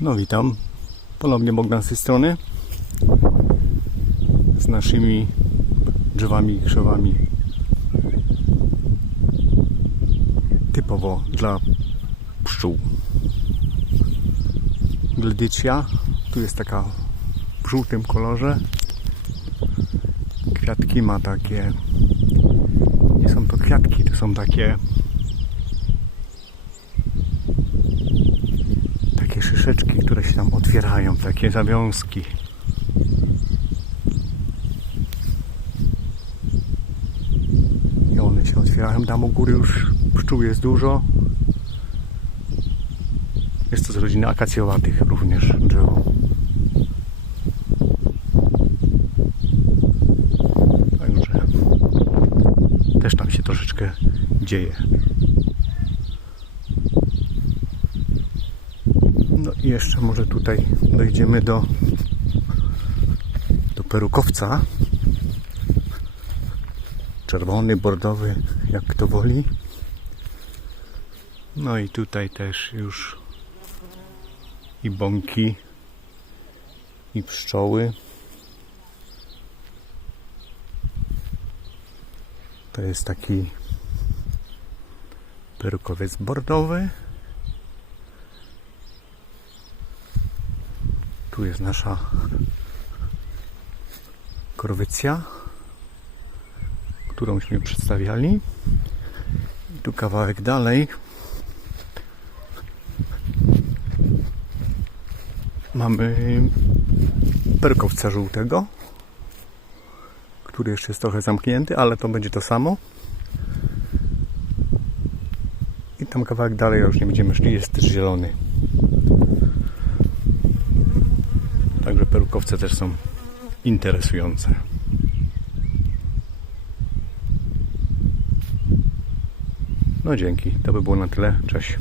No witam. Ponownie Bogdan z tej strony. Z naszymi drzewami i krzewami. Typowo dla pszczół. Gledycia. Tu jest taka w żółtym kolorze. Kwiatki ma takie. Nie są to kwiatki, to są takie które się tam otwierają, takie zawiązki. I one się otwierają. Tam u góry już pszczół jest dużo. Jest to z rodziny akacjowatych również drzewo. Także też tam się troszeczkę dzieje. I jeszcze może tutaj dojdziemy do, do perukowca. Czerwony, bordowy, jak kto woli. No i tutaj też już i bąki, i pszczoły. To jest taki perukowiec bordowy. Tu jest nasza korwycja, którąśmy przedstawiali. I tu kawałek dalej mamy perkowca żółtego, który jeszcze jest trochę zamknięty, ale to będzie to samo. I tam kawałek dalej już nie będziemy szli, jest też zielony. Także perukowce też są interesujące. No dzięki, to by było na tyle. Cześć.